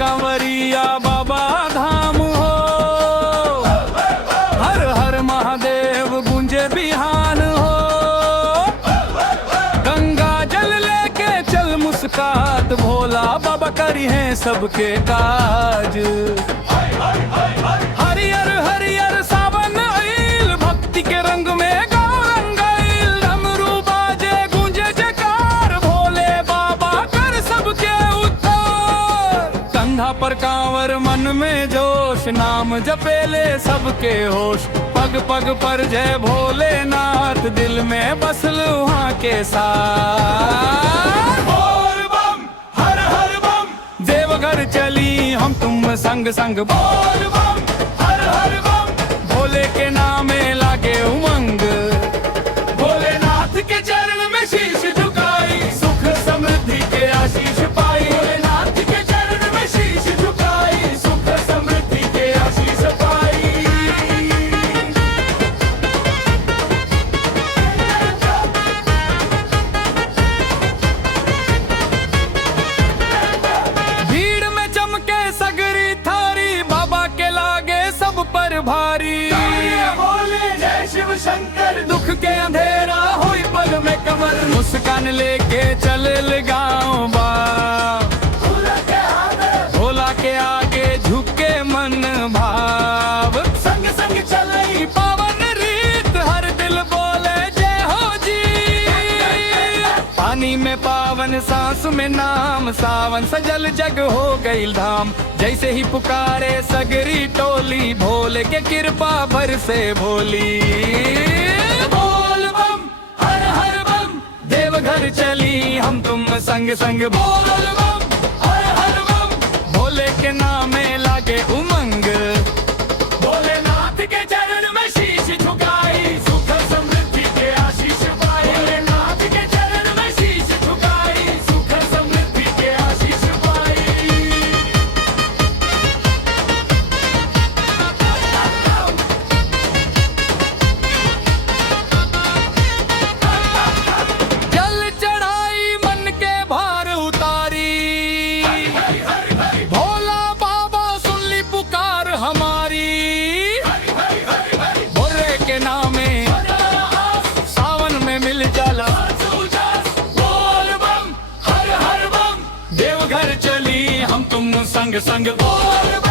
कंवरिया बाबा धाम हो। हर हर महादेव गूंजे बिहान हो। गंगा जल लेके चल मुस्कात भोला बाबा करी हैं सबके काज। हरियर हरियर सावन आइल भक्ति के रंग में गाँव रंगाइल। डमरू बाजे गूंजे जयकार भोले बाबा कर सबके उद्धार। कंधा पर कांवर मन में जोश नाम जपेले सबके होश। पग पग पर जय भोलेनाथ दिल में बसल वहाँ के साथ। बोल बम हर हर बम देवघर चली हम तुम संग संग। बोल बम हर हर बम भोले के नामे लागे उमंग। भोलेनाथ के चरण में शीश झुकाई सुख समृद्धि के आशीष पाई। भोलेनाथ के चरण में शीश झुकाई सुख समृद्धि के आशीष पाई। भीड़ में चमके सगरी थारी बाबा के लागे सब पर भारी। बोले जय शिव शंकर दुख के अंधेरा हुई पग में कमर। मुस्कान लेके चले गाँव बा भोला के आगे झुके मन भाव। संग संग चले पावन रीत हर दिल बोले जय हो जी। पानी में पावन सांस में नाम सावन सजल जग हो गई धाम। जैसे ही पुकारे सगरी टोली भोले के कृपा भर से भोली। बोल बम हर हर बम देवघर चली हम तुम संग संग। बोल बम हर हर बम भोले के नामे लागे उमंग। भोलेनाथ के चरण में शीश झुकाई सुख समृद्धि के आशीष पाई। भोलेनाथ के चरण में शीश झुकाई सुख समृद्धि के आशीष पाई। जल चढ़ाई मन के भार उतारी। भोला बाबा सुन ली पुकार हमारी। भोले के नामे सावन में मिल जाला। बोल बम हर हर बम देवघर चली हम तुम संग संग। बोल बम